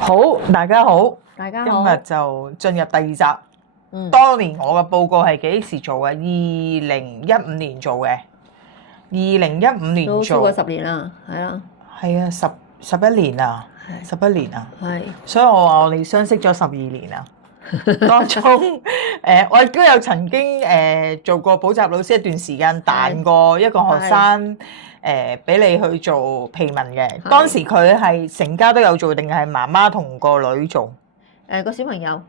好，大家好，大家好。今日就進入第二集。當年我嘅報告係幾時做嘅？2015年做嘅。2015年都超過10年啦，係啊。係啊，11年啊，11年啊。係。所以我話我哋相識咗12年啊。當中我亦都有曾經做過補習老師一段時間，彈過一個學生俾你去做皮紋嘅。當時佢係成家都有做，定係媽媽同個女做？個小朋友。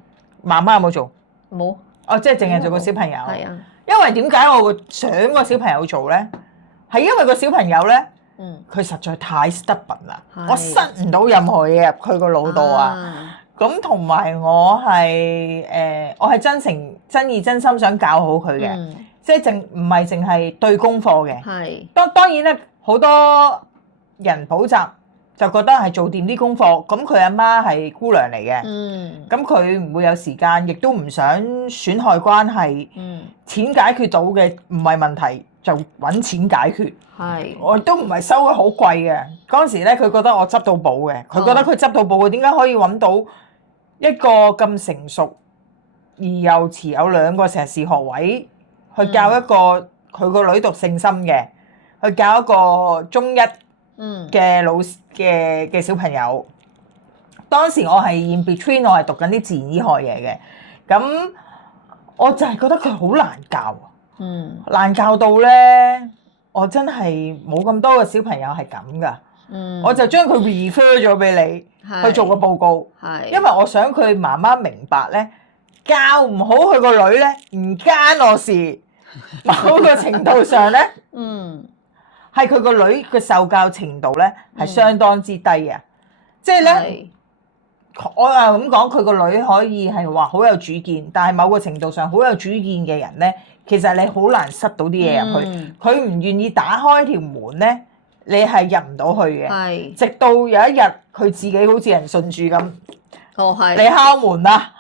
媽媽有冇做？冇。哦，即係淨係做個小朋友。係啊。因為點解我會想個小朋友做咧？係因為個小朋友咧，佢實在太 stubborn 啦，我塞唔到任何嘢入佢個腦度啊。咁同埋我係我係真意真心想教好佢嘅，即係唔係淨係對功課嘅。係。當然咧，好多人補習就覺得係做掂啲功課，咁佢阿媽係姑娘嚟嘅，咁佢唔會有時間，亦都唔想損害關係。錢解決到嘅唔係問題，就揾錢解決。係。我都唔係收佢好貴嘅，嗰陣時咧，佢覺得我執到寶嘅，佢覺得佢執到寶嘅，點解可以揾到一個咁成熟而又持有2個碩士學位，去教一個佢個女讀聖心嘅，去教一個中一嘅老師嘅小朋友。當時我係 in between， 我係讀緊啲自然醫學嘢嘅，咁我就係覺得佢好難教，難教到咧，我真係冇咁多個小朋友係咁噶，我就將佢 refer 咗俾你。去做個報告，因為我想佢媽媽明白咧，教唔好佢個女咧，唔關我事。某個程度上咧，係佢個女嘅受教程度咧係相當之低啊。即係咧，我又咁講，佢個女可以係話好有主見，但係某個程度上好有主見嘅人咧，其實你好難塞到啲嘢入去。佢唔願意打開條門咧，你係入唔到去嘅。直到有一日，佢自己好似人信主咁，你敲門啦，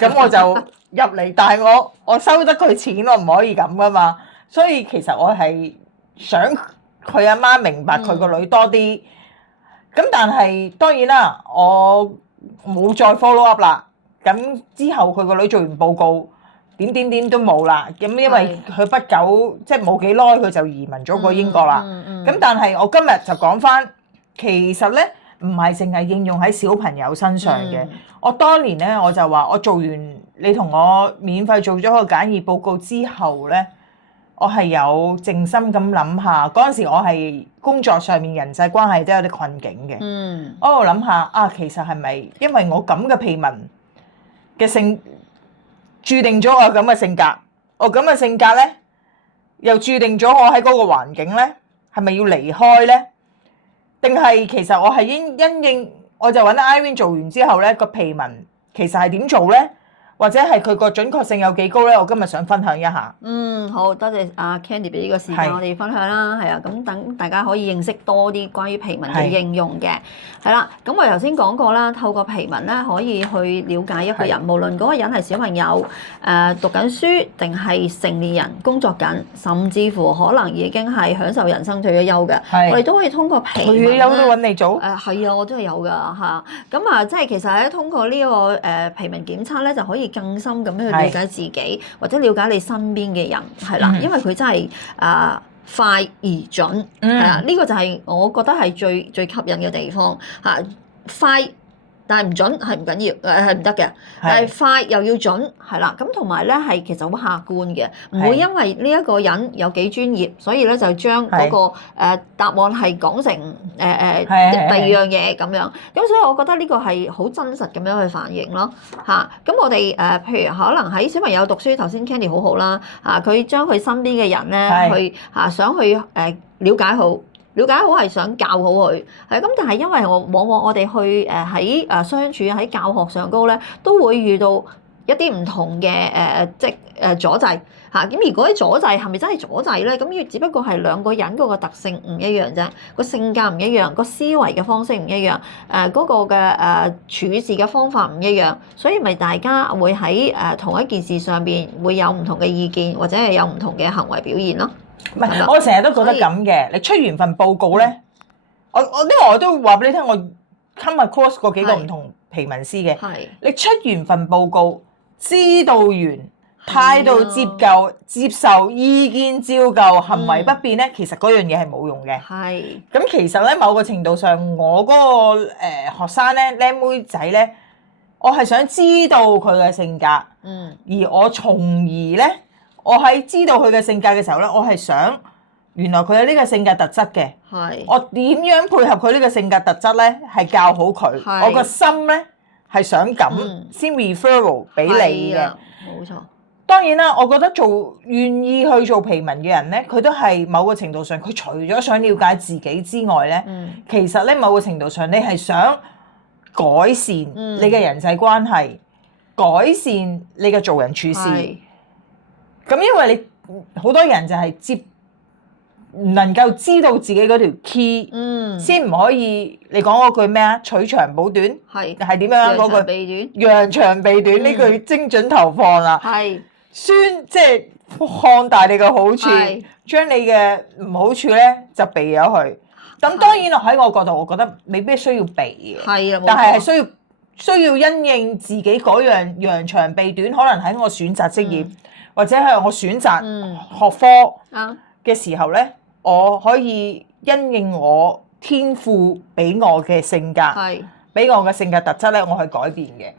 咁我就入嚟。但係我收得佢錢，我唔可以咁噶嘛。所以其實我係想佢阿媽明白佢個女多啲。咁但係當然啦，我冇再 follow up 啦。咁之後佢個女做完報告，點都冇啦。咁因為佢不久即係冇幾耐，佢就移民咗過英國啦。咁但係我今日就講翻，其實咧唔係淨係應用喺小朋友身上嘅。我當年咧我就話，我做完你同我免費做咗個簡易報告之後咧，我係有靜心咁諗下。嗰陣時我係工作上面人際關係都有啲困境嘅。我喺度諗下啊，其實係咪因為我咁嘅皮紋嘅性註定咗我有咁嘅性格？我咁嘅性格咧，又註定咗我喺嗰個環境咧，係咪要離開咧？定係其實我係因應，我就揾 Irene 做完之後咧，個皮紋其實係點做咧？或者係佢個準確性有幾高咧？我今日想分享一下。好多謝阿 Candy 俾呢個時間我哋分享啦，係啊，咁等大家可以認識多啲關於皮紋嘅應用嘅，係啦。咁我頭先講過啦，透過皮紋咧可以去了解一個人，無論嗰個人係小朋友、讀緊書定係成年人工作緊，甚至乎可能已經係享受人生退咗休嘅，我哋都可以通過皮紋退咗休都揾你做？係啊，我都係有㗎嚇。咁啊，即係其實咧，通過呢個皮紋檢測咧，就可以更深咁樣去了解自己，或者了解你身邊嘅人，係啦，因為佢真係快而準，係啦，呢個就係我覺得係最吸引嘅地方嚇，快。但係唔準係唔緊要，係唔得嘅。但係快又要準，係啦。咁同埋咧係其實好客觀嘅，唔會因為呢一個人有幾專業，所以咧就將嗰個答案係講成第二樣嘢咁樣。咁所以我覺得呢個係好真實咁樣去反映咯嚇。咁我哋譬如可能喺小朋友讀書，頭先 Candy 好好啦嚇，佢將佢身邊嘅人咧去想去了解好。了解好係想教好佢，係咁，但係因為往往我哋去喺相處喺教學上高咧，都會遇到一啲唔同嘅阻滯嚇。咁如果啲阻滯係咪真係阻滯咧？咁只不過係兩個人嗰個特性唔一樣啫，個性格唔一樣，個思維嘅方式唔一樣，嗰個嘅處事嘅方法唔一樣，所以咪大家會喺同一件事上邊會有唔同嘅意見，或者係有唔同嘅行為表現咯。唔係，我成日都覺得咁嘅。你出完份報告咧，因為我都話俾你聽，我 come across 過幾個唔同皮紋師嘅，係你出完份報告，知道完態度接受意見照舊，行為不變咧，其實嗰樣嘢係冇用嘅。係咁其實咧，某個程度上，我嗰個學生咧，僆妹仔咧，我係想知道佢嘅性格，而我從而咧，我喺知道佢嘅性格嘅時候咧，我係想原來佢有呢個性格特質嘅，我點樣配合佢呢個性格特質咧，係教好佢。我個心咧係想咁先 referral 俾你嘅，冇錯。當然啦，我覺得願意去做皮紋嘅人咧，佢都係某個程度上，佢除咗想了解自己之外咧，其實咧某個程度上，你係想改善你嘅人際關係，改善你嘅做人處事。咁因為你好多人就係唔能夠知道自己嗰條 key，先唔可以你講嗰句咩啊？取長補短，係點樣嗰句？揚長避短呢句精準投放啦。即係看大你嘅好處，將你嘅唔好處咧就避咗佢。咁當然喺我角度，我覺得未必需要避嘅，但係需要因應自己嗰樣揚長避短，可能喺我選擇職業，或者係我選擇學科嘅時候咧，我可以因應我天賦俾我嘅性格，俾我嘅性格特質咧，我去改變嘅。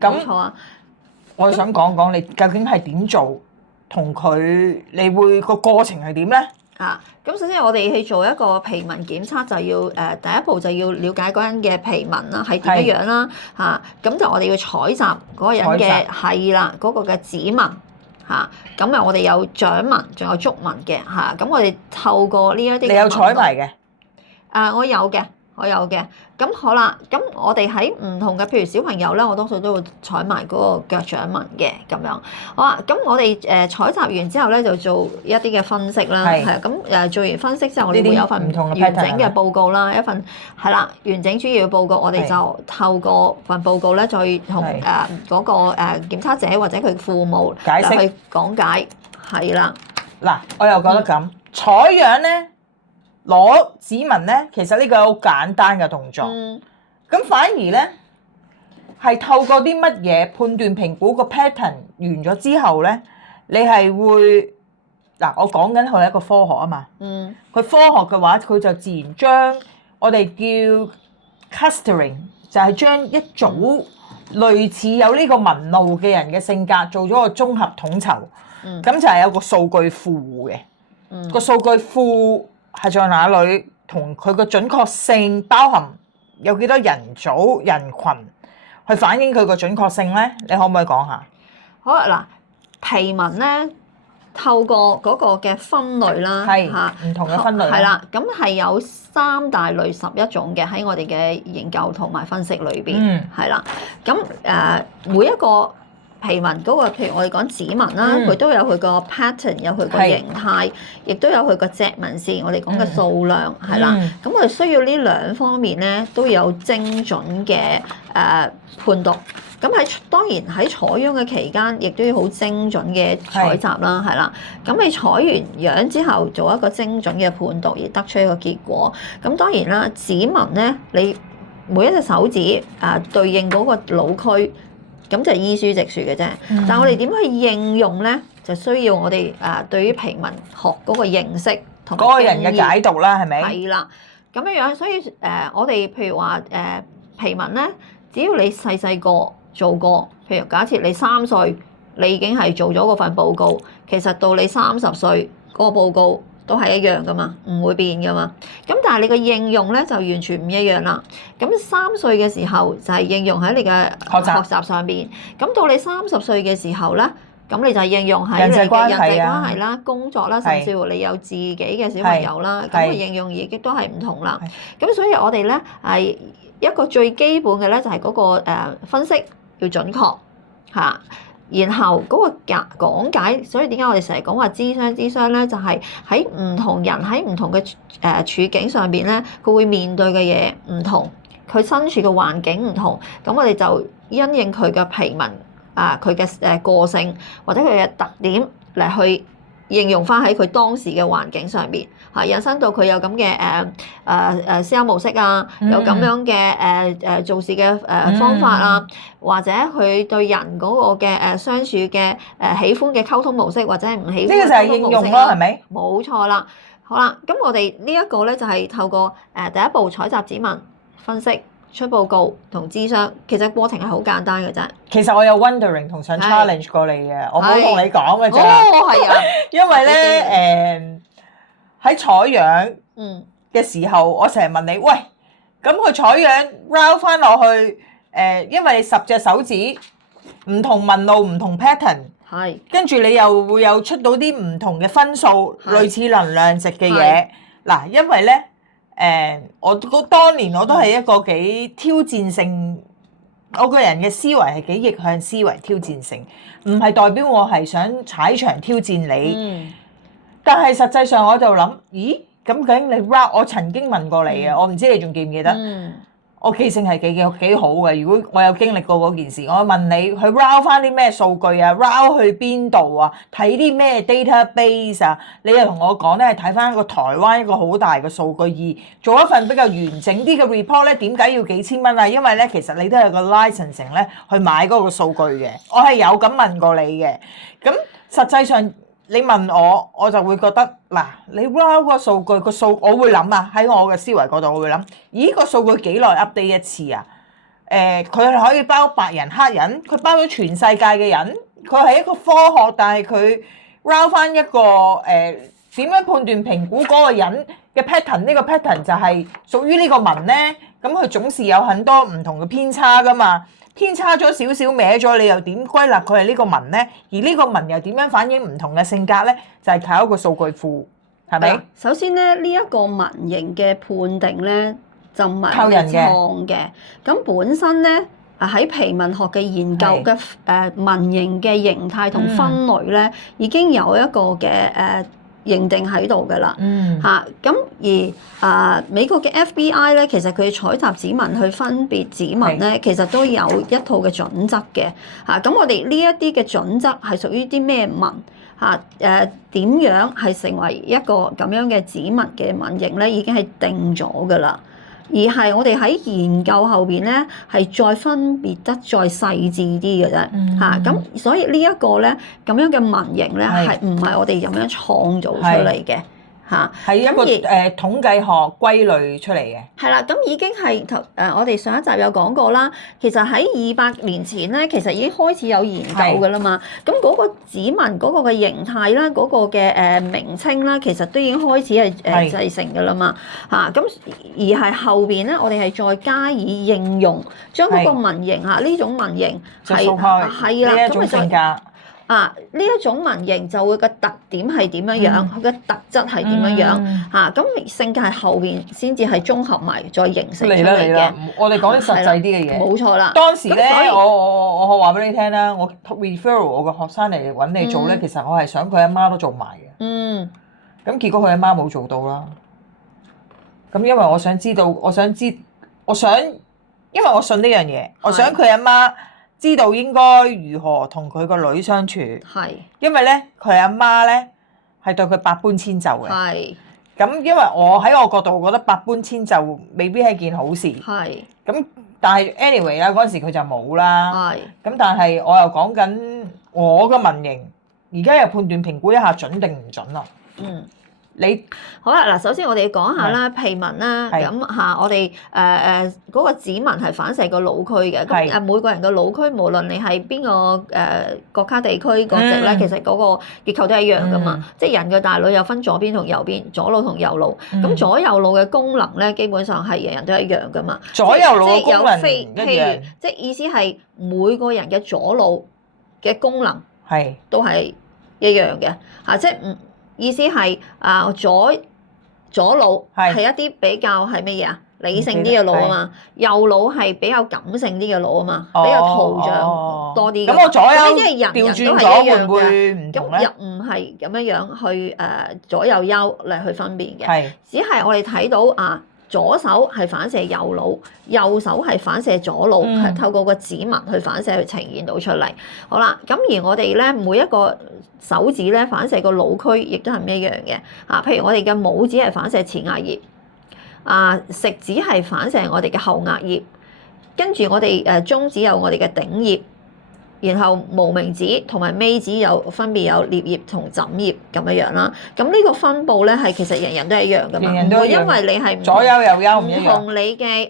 咁我想講講你究竟係點做，同佢你會個過程係點咧？咁首先我哋去做一個皮紋檢測，就要第一步就要了解嗰人嘅皮紋啦，係點樣樣啦。咁就我哋要採集嗰個人嘅係啦，嗰個嘅指紋。咁我哋有掌紋，仲有足紋嘅。咁我哋透過呢一啲，你有採埋嘅？我有嘅。咁好啦，咁我哋喺唔同嘅，譬如小朋友咧，我多數都會採埋嗰個腳掌紋嘅咁樣。好啦，咁我哋採集完之後咧，就做一啲嘅分析啦。咁做完分析之後，我哋會有份完整嘅報告啦，一份係啦完整主要嘅報告。我哋就透過份報告咧，再同嗰個檢測者或者佢父母解釋去講解。係啦，嗱，我又覺得咁採樣咧。攞指紋咧，其實呢個係好簡單嘅動作。咁反而咧，係透過啲乜嘢判斷評估個 pattern 完咗之後咧，你係會嗱，我講緊佢係一個科學啊嘛。佢科學嘅話，佢就自然將我哋叫 clustering，就係將一組類似有呢個紋路嘅人嘅性格做咗個綜合統籌。咁就係有個數據庫嘅。個數據庫係在哪裏？同佢個準確性包含有幾多人組人群去反映佢個準確性咧？你可唔可以講下？好啊，嗱，皮紋咧透過嗰個嘅分類啦，唔同嘅分類。係啦，咁係有3大類11種嘅喺我哋嘅研究同埋分析裏邊，係啦。咁每一個皮紋嗰個，譬如我哋講指紋啦，佢都有佢個 pattern， 有佢個形態，亦都有佢個隻紋線。我哋講嘅數量係啦，咁我哋需要呢2方面咧，都有精準嘅判讀。咁當然喺採樣嘅期間，亦都要好精準嘅採集啦，係啦。咁你採完樣之後，做一個精準嘅判讀，而得出一個結果。咁當然啦，指紋咧，你每一隻手指對應嗰個腦區。咁就依書直説嘅啫，但係我哋點去應用咧，就需要我哋對於皮紋學嗰個認識同嗰個人嘅解讀啦，係咪？係啦，咁樣，所以我哋譬如話皮紋咧，只要你細個做過，譬如假設你3歲，你已經係做咗嗰份報告，其實到你30歲嗰個報告都係一樣噶嘛，唔會變噶嘛。咁但係你個應用咧就完全唔一樣啦。咁3歲嘅時候就係應用喺你嘅學習上邊。咁到你30歲嘅時候咧，咁你就係應用喺你嘅人際關係啦、工作啦，甚至乎你有自己嘅小朋友啦。咁個應用已經都係唔同啦。咁所以我哋咧係一個最基本嘅咧，就係嗰個分析要準確嚇。然後嗰個講解，所以點解我哋成日講話諮商咧，就係喺唔同人喺唔同嘅處境上邊咧，佢會面對嘅嘢唔同，佢身處嘅環境唔同，咁我哋就因應佢嘅皮紋佢嘅個性或者佢嘅特點嚟去應用翻喺佢當時嘅環境上邊，引申到佢有咁嘅思考模式啊，有咁樣嘅做事嘅方法啊，或者佢對人嗰個嘅相處嘅喜歡嘅溝通模式，或者係唔喜歡嘅溝通模式，呢個就係應用咯，係咪？冇錯啦。好啦，咁我哋呢一個咧就係透過第一步採集指紋、分析、出報告同諮商，其實過程係好簡單嘅啫。其實我有 wondering 同想 challenge 過你嘅，我冇同你講嘅啫。哦，係啊，因為咧喺採樣嘅時候，我成日問你，喂，咁佢採樣 round 翻落去因為10隻手指唔同紋路、唔同 pattern。係，跟住你又會有出到啲唔同嘅分數，類似能量值嘅嘢。嗱，因為咧，我當年我都係一個幾挑戰性，我個人嘅思維係幾逆向思維，挑戰性，唔係代表我係想踩場挑戰你。但係實際上我就諗，咦，咁究竟你 round？我曾經問過你啊，我唔知你仲記唔記得？我記性係幾好嘅。如果我有經歷過嗰件事，我問你去 round 翻啲咩數據啊 ，round 去邊度啊，睇啲咩 database 啊，你又同我講咧係睇翻一個台灣一個好大嘅數據，而做一份比較完整啲嘅 report 咧，點解要幾千蚊啊？因為咧其實你都係個 licensing 咧去買嗰個數據嘅，我係有咁問過你嘅。咁實際上你問我，我就會覺得嗱，你 round 個數據我會諗啊，喺我嘅思維嗰度，我會諗，咦，個數據幾耐 update 一次啊？佢可以包白人黑人，佢包咗全世界嘅人，佢係一個科學，但係佢 round 翻一個點樣判斷評估嗰個人嘅 pattern？呢個 pattern 就係屬於呢個紋咧，咁佢總是有很多唔同嘅偏差噶嘛。偏差咗少少歪咗，你又點歸納佢係呢個紋咧？而呢個紋又點樣反映唔同嘅性格咧？就係靠一個數據庫，係咪？首先咧，呢一個紋型嘅判定咧，就唔係靠人嘅創嘅。咁本身咧，喺皮紋學嘅研究嘅紋型嘅形態同分類咧，已經有一個嘅認定喺度㗎啦，咁而美國嘅 FBI 咧，其實佢採集指紋去分別指紋咧，其實都有一套嘅準則嘅，咁我哋呢一啲嘅準則係屬於啲咩紋？點樣係成為一個咁樣嘅指紋嘅紋型咧，已經係定咗㗎啦。而係我哋喺研究後邊咧，係再分別得再細緻啲嘅啫，咁所以呢一個咧咁樣嘅紋型咧，係唔係我哋咁樣創造出嚟嘅？係一個統計學歸類出嚟嘅。係啦，咁已經係我哋上一集有講過啦。其實喺200年前咧，其實已經開始有研究㗎啦嘛。咁嗰個指紋嗰個嘅形態啦，嗰個嘅名稱啦，其實都已經開始係製成㗎啦嘛。咁而係後邊咧，我哋係再加以應用，將嗰個紋型呢種紋型係啦，咁咪再。呢一種紋型就會個特點係點樣樣，佢嘅特質係點樣樣咁性格係後邊先至係綜合埋再形成出嚟嘅。我哋講啲實際啲嘅嘢。冇錯啦。當時咧，我話俾你聽啦，我 referral 我個學生嚟揾你做咧，其實我係想佢阿媽都做埋嘅。咁結果佢阿媽冇做到啦。咁因為我想知道，因為我信呢樣嘢，我想佢阿媽知道應該如何同佢個女相處，因為咧佢阿媽咧係對佢百般遷就嘅。咁因為我喺我角度覺得百般遷就未必係件好事。咁但係 anyway 啦，嗰陣時佢就冇啦。咁但係我又講緊我嘅紋型，而家又判斷評估一下準定唔準咯。你好啦，嗱，首先我哋講下啦，皮紋啦，咁我哋嗰個指紋係反射個腦區嘅，咁每個人嘅腦區，無論你係邊個國家地區國籍咧，其實嗰個結構都係一樣噶嘛，即係人嘅大腦有分左邊同右邊，左腦同右腦，咁左右腦嘅功能咧，基本上係人人都一樣噶嘛，左右腦嘅功能一樣，即係意思係每個人嘅左腦嘅功能都係一樣嘅，即係唔。意思係左腦係一啲比較係乜嘢啊？理性啲嘅腦啊嘛，右腦係比較感性啲嘅腦啊嘛，比較圖像多啲。咁我左右人都係一樣嘅，咁又唔係咁樣樣去左右優嚟去分辨嘅，只係我哋睇到左手係反射右腦，右手係反射左腦，係透過個指紋去反射去呈現到出嚟。好啦，咁而我哋咧每一個手指咧反射個腦區亦都係唔一樣嘅。譬如我哋嘅拇指係反射前額葉，食指係反射我哋嘅後額葉，跟住我哋中指有我哋嘅頂葉。然後無名指同埋尾指分別有顳葉同枕葉咁樣啦。咁呢個分佈咧係其實人人都係一樣噶嘛，唔會因為你係左右右優唔一樣。唔同你嘅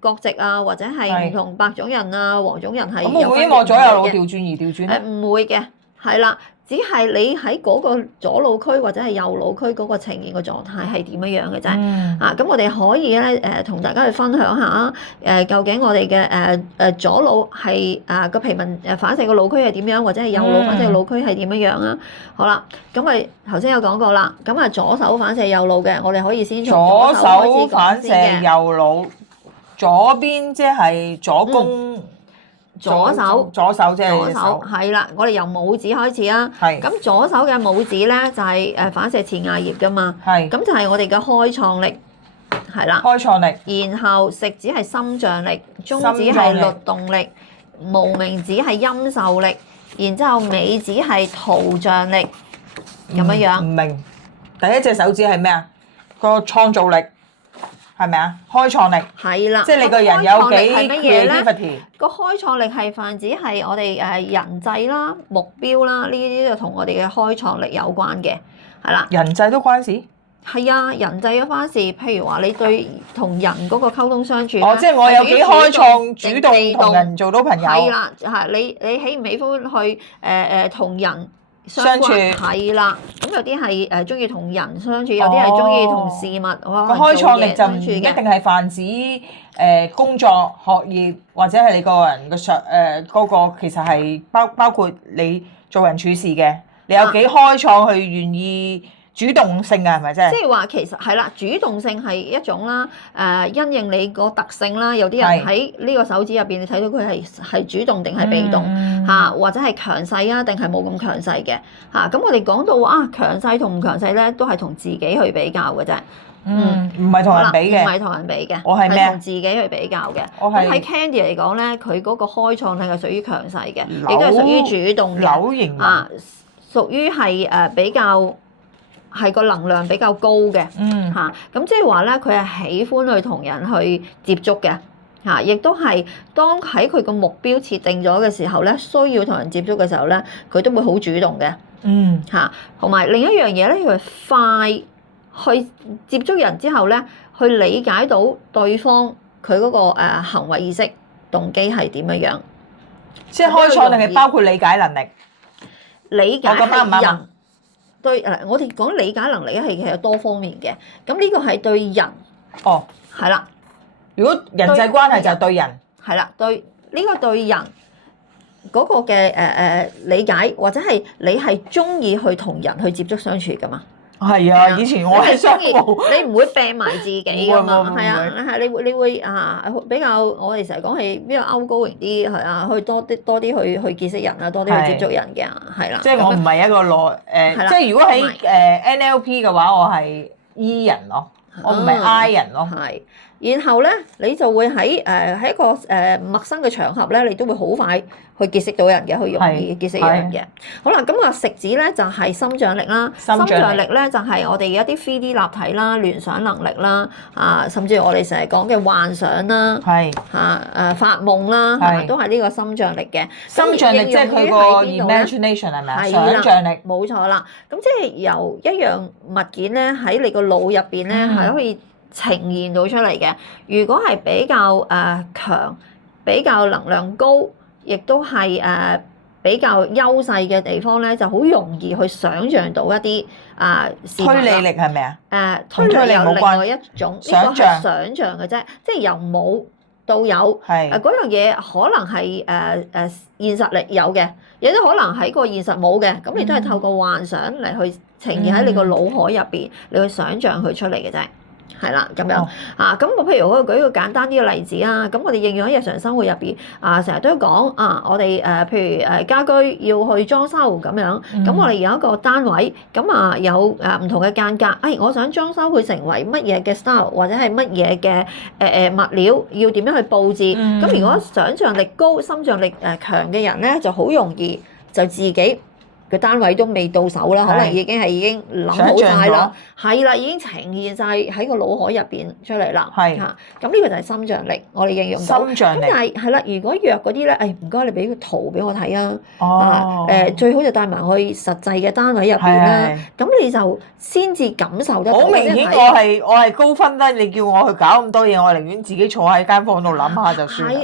國籍啊，或者係唔同白種人啊、黃種人係。咁會唔會因為我左右腦調轉而調轉咧？唔會嘅，係啦。只係你喺嗰個左腦區或者係右腦區嗰個呈現嘅狀態係點樣嘅啫。咁我哋可以咧同大家去分享下究竟我哋嘅左腦係個皮紋反射個腦區係點樣，或者係右腦反射個腦區係點樣啊？好啦，咁咪頭先有講過啦。咁左手反射右腦嘅，我哋可以先從左手開始講先嘅。左手反射右腦，左邊即係左弓。左手即係左手，係啦，我哋由拇指開始啊。係。咁左手嘅拇指咧就係反射前額葉噶嘛。係。咁就係我哋嘅開創力，係啦。開創力。然後食指係心臟力，中指係律動力，無名指係陰受力，然之後尾指係圖像力，咁樣。唔明。第一隻手指係咩啊？個創造力。係咪啊？開創力係啦，即係你個人有幾 creativity。個開創力係泛指係我哋人際啦、目標啦，呢啲就同我哋嘅開創力有關嘅，係啦。人際都關事？係啊，人際嘅關事，譬如話你對同人嗰個溝通相處。哦，即係我有幾開創，主動同人做到朋友。係啦，係你喜唔喜歡去同人相處係啦，咁有啲係中意同人相處，有啲係中意同事物個開創力就唔一定係泛指工作、學業或者係你個人嘅嗰個，其實係包括你做人處事嘅，你有幾開創去願意主動性嘅係咪真係？即係話其實係啦，主動性係一種啦，因應你個特性啦，有啲人喺呢個手指入邊，你睇到佢係主動定係被動或者係強勢啊，定係冇咁強勢嘅咁我哋講到強勢同唔強勢咧，都係同自己去比較嘅啫。唔係同人比嘅。唔係同人比嘅。我係咩？係同自己去比較嘅。咁喺 Candy 嚟講咧，佢嗰個開創力係屬於強勢嘅，亦都係屬於主動嘅。扭型屬於係比較。係個能量比較高嘅，咁即係話咧，佢係喜歡去同人去接觸嘅，亦都係當喺佢個目標設定咗嘅時候咧，需要同人接觸嘅時候咧，佢都會好主動嘅，同埋另一樣嘢咧，佢快去接觸人之後咧，去理解到對方佢嗰個行為意識動機係點樣樣，即係開創力係包括理解能力，理解係人。對，我哋講理解能力咧係有多方面嘅，咁呢個係對人，係啦。如果人際關係就係對人，係啦，對呢個對人嗰個嘅理解，或者係你係中意去同人去接觸相處噶嘛？係啊，以前我係中意，你唔會病埋自己噶嘛？係啊，係你會比較，我哋成日講係比較 outgoing啲，係啊，去多啲去結識人啊，多啲去接觸人嘅，係啦。即係我唔係一個即係如果喺NLP 嘅話，我係 E 人咯，我唔係 I 人咯。係。然後咧，你就會喺一個陌生嘅場合咧，你都會好快去結識到人嘅，去容易結識人嘅。好啦，咁食指咧就係心臟力啦，心臟力咧就係我哋一啲 3D 立體啦、聯想能力啦，甚至我哋成日講嘅幻想啦，發夢啦，都係呢個心臟力嘅。心臟力即係佢個 imagination 係咪啊？想像力。冇錯啦，咁即係由一樣物件咧喺你個腦入邊咧係可以呈現到出嚟嘅。如果係比較強、比較能量高，亦都係比較優勢嘅地方咧，就好容易去想像到一啲事物。推理力係咪啊？推理有另外一種，呢個係想像嘅啫，即係由冇到有。嗰樣嘢可能係現實力有嘅，有啲可能喺個現實冇嘅，咁你都係透過幻想嚟去呈現喺你個腦海入邊，你去想像佢出嚟嘅啫。係啦，咁樣哦咁我譬如我舉個簡單啲嘅例子啦，咁我哋應用喺日常生活入邊成日都講我哋譬如家居要去裝修咁樣，咁我哋有一個單位，咁有唔同嘅間隔，我想裝修佢成為乜嘢嘅 style 或者係乜嘢嘅物料，要點樣去佈置？咁如果想像力高、心象力強嘅人咧，就好容易就自己個單位都未到手啦，可能已經諗好晒啦，係啦，已經呈現晒喺個腦海入邊出嚟啦。係咁呢個就係心象力，我哋應用到。心象力。咁但係啦，如果弱嗰啲咧，唔該你俾個圖俾我睇啊。哦。最好就帶埋去實際嘅單位入邊啦。咁你就先至感受得到。好明顯我係高分啦！你叫我去搞咁多嘢，我寧願自己坐喺間房度諗下就算啦。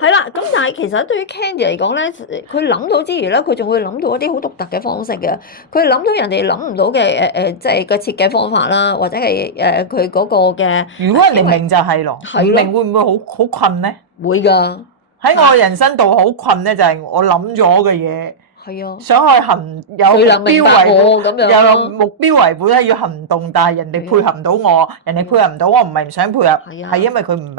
係啦。咁但係其實對於 Candy 嚟講咧，佢諗到之餘咧，佢仲會諗到一啲好獨特嘅方式嘅。佢諗到人哋諗唔到嘅即係個設計方法啦，或者係佢嗰個嘅。如果人哋明就係咯，唔明會唔會好困咧？會㗎。喺我人生度好困咧，就係我諗咗嘅嘢。係啊，想去有目標為本，有目標為本咧，要行動，但係人哋配合唔到我，人哋配合唔到我，唔係唔想配合，係因為佢唔明。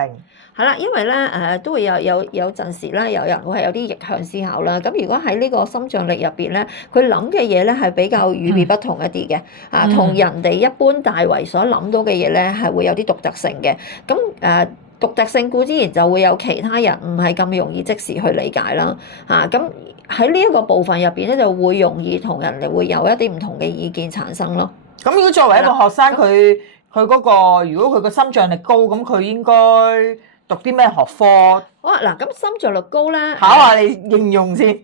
係啦，因為咧都會有陣時咧，有人會係有啲逆向思考啦。咁如果喺呢個心象力入邊咧，佢諗嘅嘢咧係比較與別不同一啲嘅，同人哋一般大圍所諗到嘅嘢咧係會有啲獨特性嘅。咁獨特性固然就會有其他人唔係咁容易即時去理解啦。咁喺呢一個部分入邊咧，就會容易同人哋會有一啲唔同嘅意見產生咯。咁如果作為一個學生，佢嗰個如果佢個心象力高，咁佢應該讀啲咩學科？好啊，嗱，咁心象力高咧，考下你應用先。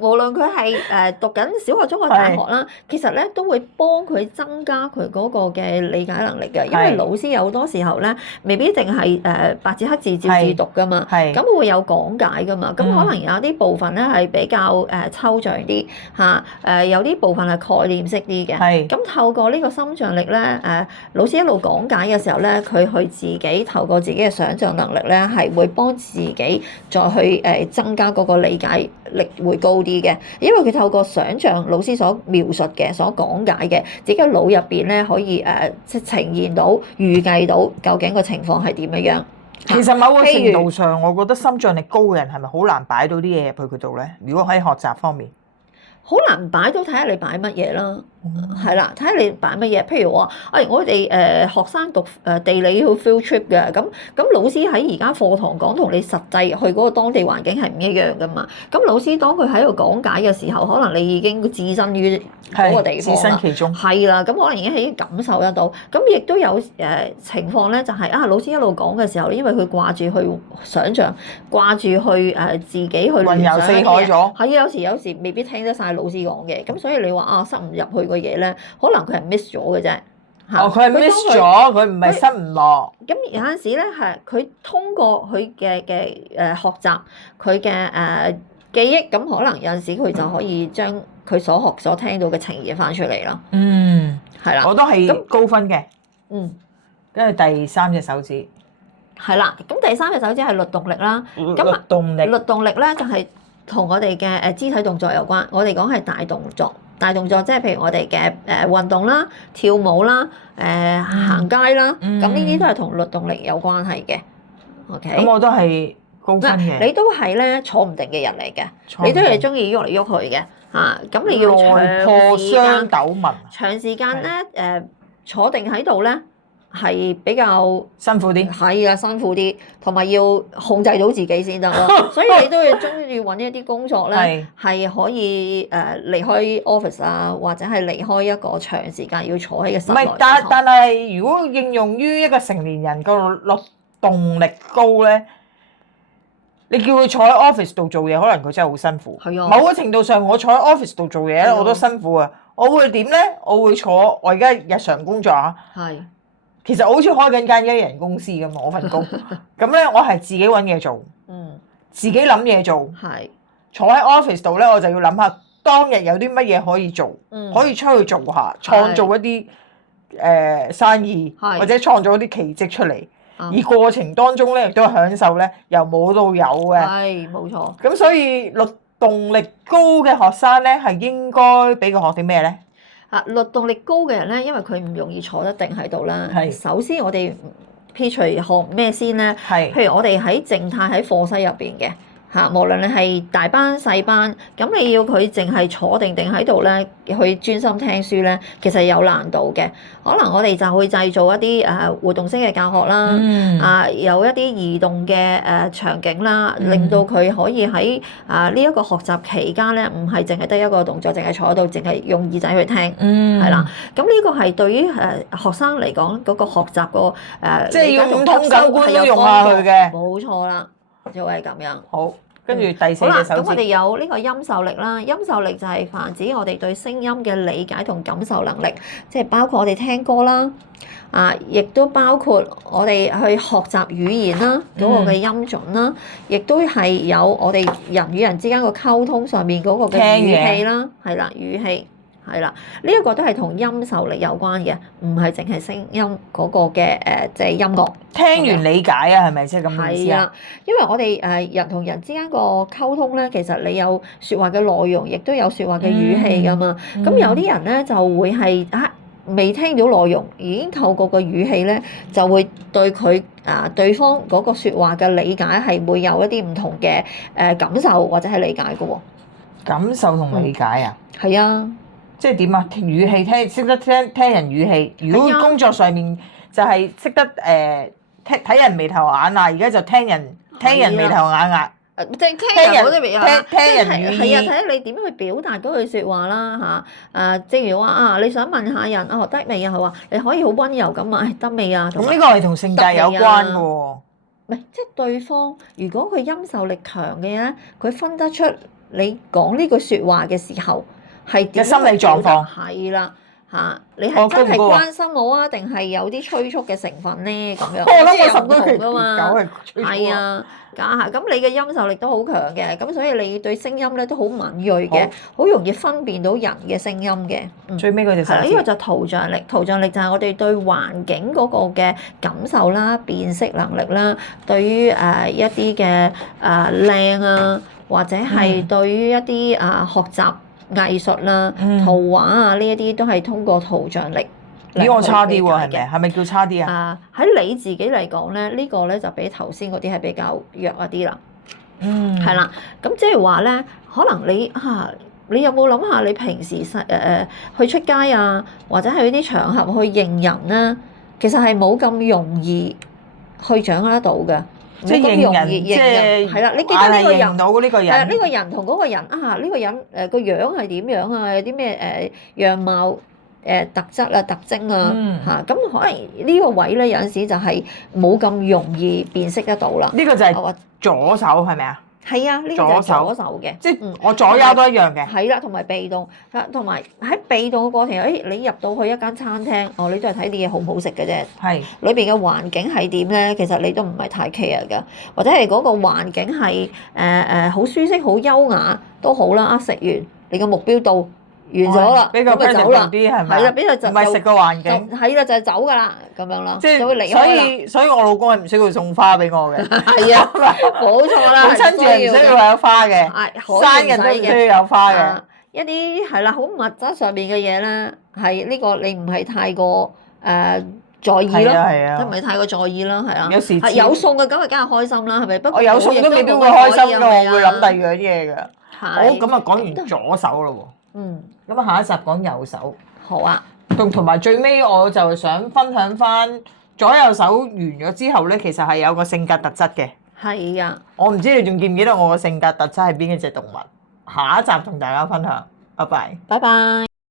無論佢係讀緊小學、中學、大學啦，其實咧都會幫佢增加佢嗰個嘅理解能力嘅，因為老師有好多時候咧，未必淨係白紙黑字照字讀噶嘛，咁會有講解噶嘛，咁可能有啲部分咧係比較抽象啲有啲部分係概念式啲嘅，咁透過呢個心象力咧，老師一路講解嘅時候咧，佢去自己透過自己嘅想像能力咧，係會幫自己再去增加嗰個理解力會高啲嘅，因為佢透過想像老師所描述嘅、所講解嘅，自己嘅腦入邊咧可以即呈現到、預計到究竟個情況係點樣樣。其實某個程度上，我覺得心象力高嘅人係咪好難擺到啲嘢入去佢度咧？如果喺學習方面，好難擺到，睇下你擺乜嘢啦。係啦，睇下你擺乜嘢。譬如話，我哋學生讀地理要 field trip 嘅，咁老師喺而家課堂講同你實際去嗰個當地環境係唔一樣噶嘛。咁老師當佢喺度講解嘅時候，可能你已經置身於嗰個地方啦，置身其中。係啦，咁可能已經感受得到。咁亦都有情況咧，就係老師一路講嘅時候，因為佢掛住去想像，掛住去自己去雲遊四海咗。係有時未必聽得晒老師講嘅。咁所以你話塞唔入去個嘢咧，可能佢係 miss 咗嘅啫。佢係 miss 咗，佢唔係塞唔落。咁有陣時咧，係佢通過佢嘅學習，佢嘅記憶，咁可能有陣時佢就可以將佢所學所聽到嘅呈現翻出嚟咯。係啦，我都係高分嘅。跟住第三隻手指。係啦，咁第三隻手指係律動力啦。律動力。律動力咧就係同我哋嘅肢體動作有關。我哋講係大動作。大動作即係譬如我哋嘅運動啦、跳舞啦、行街啦，咁呢啲都係同律動力有關係嘅。OK，咁我都係高分嘅。你都係咧坐唔定嘅人嚟嘅，你都係中意喐嚟喐去嘅嚇。咁你要破傷斗紋，長時間咧坐定喺度咧。係比較辛苦啲，係啊，辛苦啲，同埋要控制到自己先得咯。所以你都要中意揾一啲工作咧，係可以離開 office 啊，或者係離開一個長時間要坐喺個室內。唔係，但係如果應用於一個成年人個律動力高咧，你叫佢坐喺 office 度做嘢，可能佢真係好辛苦。係啊，某個程度上，我坐喺 office 度做嘢咧，我都辛苦啊。我會點咧？我會坐我而家日常工作啊。係。其實我好似開緊間一人公司咁，我份工咁咧，我係自己揾嘢做，自己諗嘢做，坐喺 office 度咧，我就要諗下當日有啲乜嘢可以做，可以出去做下，創造一啲生意，或者創造一啲奇蹟出嚟。而過程當中咧，亦都享受咧由冇到有嘅。係，冇錯。咁所以律動力高嘅學生咧，係應該俾佢學啲咩咧？律動力高嘅人咧，因為佢唔容易坐得定喺度啦。係首先我哋撇除學咩先咧？係譬如我哋喺靜態喺課室入邊嘅嚇，無論你係大班細班，咁你要佢淨係坐定喺度咧，去專心聽書咧，其實有難度嘅。可能我哋就會製造一啲活動式嘅教學啦，有一啲移動嘅場景啦，令到佢可以喺呢一個學習期間咧，唔係淨係得一個動作，淨係坐喺度，淨係用耳仔去聽，係啦。咁呢個係對於學生嚟講嗰個學習個即係要五通感官都用下佢嘅，冇錯啦，就係咁樣。好，跟住第四隻手指。咁我哋有呢個音受力啦，音受力就係泛指我哋對聲音嘅理解同感受能力，即係包括我哋聽歌啦，亦都包括我哋去學習語言啦，嗰個嘅音準啦，亦都係有我哋人與人之間個溝通上面嗰個嘅語氣啦，係啦，語氣。係啦，呢一個都係同音受力有關嘅，唔係淨係聲音嗰個嘅即係音樂。聽完理解啊，係咪即係咁意思啊？係啊，因為我哋人同人之間個溝通咧，其實你有説話嘅內容，亦都有説話嘅語氣㗎嘛。咁有啲人咧就會係未聽到內容，已經透過個語氣咧，就會對佢對方嗰個説話嘅理解係會有一啲唔同嘅感受或者係理解嘅喎。感受同理解啊？係啊。即係點啊？語氣識得聽人語氣。如果工作上面就係識得睇人眉頭眼額，而家就聽人眉頭眼額。即係聽人嗰啲眉頭，聽人語意。係啊，睇下你點樣去表達嗰句説話啦嚇。正如話你想問下人得未啊？佢話你可以好溫柔咁問，得未啊？咁呢個係同性格有關嘅喎。唔係，即係對方如果佢音受力強嘅咧，佢分得出你講呢句説話嘅時候。係點心理狀況係啦嚇，你係真係關心我啊，定係有啲催促嘅成分咧？咁樣我有唔同噶嘛？係係啊，咁你嘅音受力都好強嘅，咁所以你對聲音咧都好敏鋭嘅，好容易分辨到人嘅聲音嘅。最尾嗰隻手指，呢個就圖像力，圖像力就係我哋對環境嗰個嘅感受啦、辨識能力啦，對於一啲嘅靚啊，或者係對於一啲學習藝術啦、圖畫啊，呢一啲都係通過圖像力。比我差啲喎，係咪？係咪叫差啲啊？喺你自己嚟講咧，呢個咧就比頭先嗰啲係比較弱一啲啦。係啦，咁即係話咧，可能你有冇諗下你平時去出街啊，或者去啲場合去認人咧，其實係冇咁容易去掌握得到嘅。即係認人，即係係啦，你記得呢個人，認到呢個人，呢個人同嗰個人呢個人個樣係點樣啊？有啲咩樣貌特質啊、特徵啊咁可能呢個位咧有陣時就係冇咁容易辨識得到啦。呢個就係左手係咪啊？係啊，呢個就係左手嘅，即係我左右都一樣嘅。係啦，同埋被動，同埋喺被動嘅過程，你入到去一間餐廳，你都係睇啲嘢好唔好食嘅啫。係。裏邊嘅環境係點咧？其實你都唔係太 care 㗎，或者係嗰個環境係好舒適、好優雅都好啦。食完你嘅目標到。完咗啦，比較平靜啲係咪？係啦，比較就唔係食個環境。係啦，就係走㗎啦，咁樣啦。即係會離開啦。所以我老公係唔需要送花俾我嘅。係啊，冇錯啦。好親自係唔需要有花嘅，生日都唔需要有花嘅。一啲係啦，好物質上面嘅嘢咧，係呢個你唔係太過在意咯，你唔係太過在意啦，係啊。有時有送嘅咁啊，梗係開心啦，係咪？不過我有送都未必會開心㗎，我會諗第二樣嘢㗎。好，咁啊講完左手咯喎。咁啊，下一集講右手。好啊。同埋最尾我就想分享翻左右手完咗之後咧，其實係有個性格特質嘅。係啊。我唔知你仲記唔記得我個性格特質係邊一隻動物？下一集同大家分享。拜拜。拜拜。